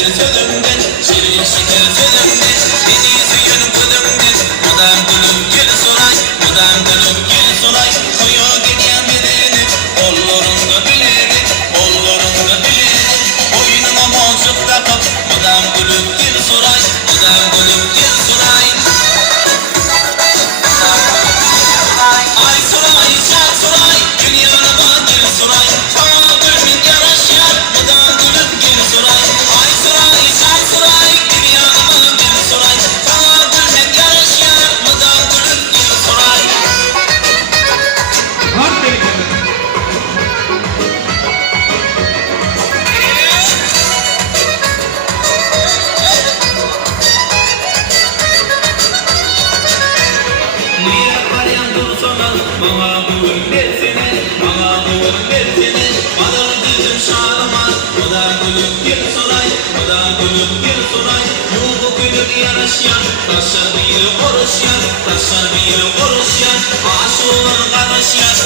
bir sözümden, şirin şeker sözümden, beni süyün gözümden. Madam gülüm gel soray, madam gülüm gel soray. Koyu gidiyen bedeni, kollarında bileni, kollarında bileni. Boynuna boncuk takıp, madam gülüm gel soray, madam gülüm gel soray. Ay soray, şak soray, gül yanıma gel soray. Bana gülmek yaraşıyor, madam gülüm gel soray. Ay soray, şak soray, gül yanıma gel soray. Bana gülmek yaraşıyor, madam gülüm gel soray. Niye arayan dursanız, bana gülüm versene, bana gülüm versene. Alır dizim şalıma, madam gülüm gel soray, madam gülüm gel soray. Yuvu gülüm yaraşıyor, taşlar bir oruçyan, taşlar bir oruçyan. Aşığın karışıyor,